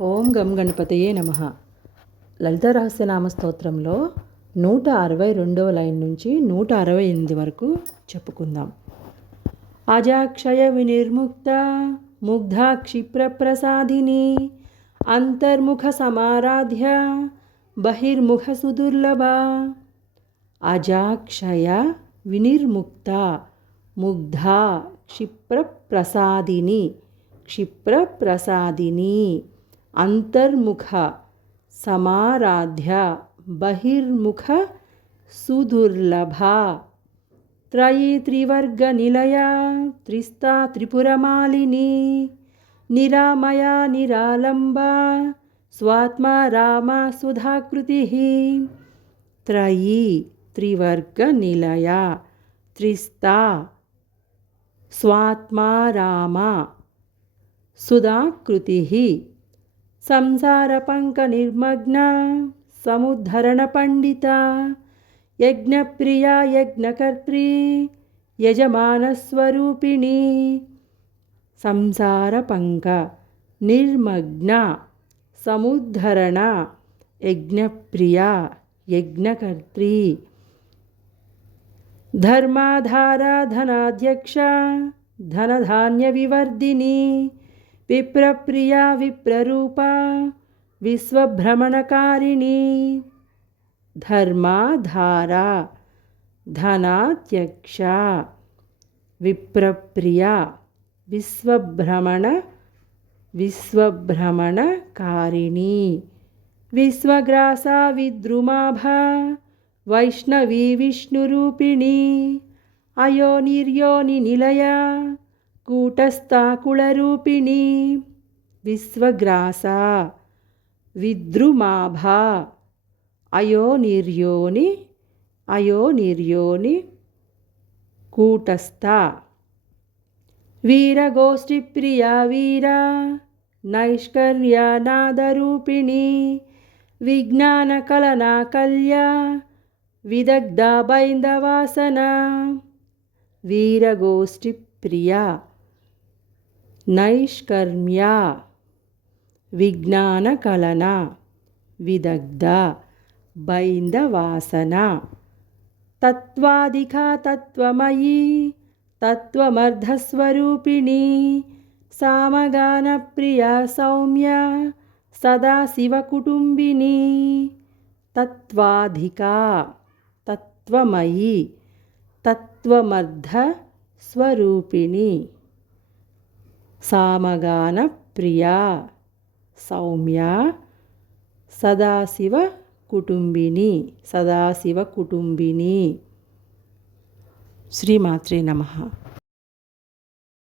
ఓం గం గణపతయే నమః. లలిత రహస్యనామ స్తోత్రంలో 162వ లైన్ నుంచి 168 వరకు చెప్పుకుందాం. అజాక్షయ వినిర్ముక్త ముగ్ధా క్షిప్ర ప్రసాదిని అంతర్ముఖ సమారాధ్య బహిర్ముఖ సుదుర్లభ. అజాక్షయ వినిర్ముక్త ముగ్ధా క్షిప్ర ప్రసాదిని అంతర్ముఖ సమారాధ్య బహిర్ముఖ సుదుర్లభ. త్రయీ త్రివర్గ నిలయ త్రిస్తా త్రిపురమాలిని నిరామయ నిరాలంబ స్వాత్మా రామ సుధాకృతి. త్రయీ త్రివర్గ నిలయ త్రిస్తా స్వాత్మా రామ సుధాకృతి. సంసార పంక నిర్మగ్న సముద్ధరణ పండిత యజ్ఞప్రియా యజ్ఞకర్త్రీ యజమానస్వరూపిణి. సంసార పంక నిర్మగ్న సముద్ధరణ యజ్ఞప్రియా యజ్ఞకర్త్రీ ధర్మాధార ధనాధ్యక్ష ధనధాన్య వివర్ధిని విప్రప్రియా విప్రరూప విశ్వభ్రమణకారిణి. ధర్మాధార ధనాధ్యక్ష విప్రప్రియా విశ్వభ్రమణకారిణి విశ్వగ్రాస విద్రుమాభ వైష్ణవీ విష్ణురూపిణి. అయోనిర్యోని నిలయ కూటస్థాకుళరూపిణి. విశ్వగ్రాస విద్రుమాభ అయోనిర్యోని కూటస్థ. వీరగోష్ఠిప్రియా వీర నైష్కర్యనాదరూపిణి విజ్ఞానకలనా కల్య విదగ్ధ బైందవాసన. వీరగోష్ఠిప్రియా నైష్కర్మ్య విజ్ఞానకలన విదగ్ధ బైందవాసన. తత్వాధికా తత్వమయీ తత్వమర్ధస్వరూపిణి సామగాన ప్రియా సౌమ్య సదాశివకుటుంబిని. తత్వాధికా తత్వమయీ తత్వమర్ధ స్వరూపిణి సామగాన ప్రియా సౌమ్య సదాశివ కుటుంబిని. శ్రీమాత్రే నమః.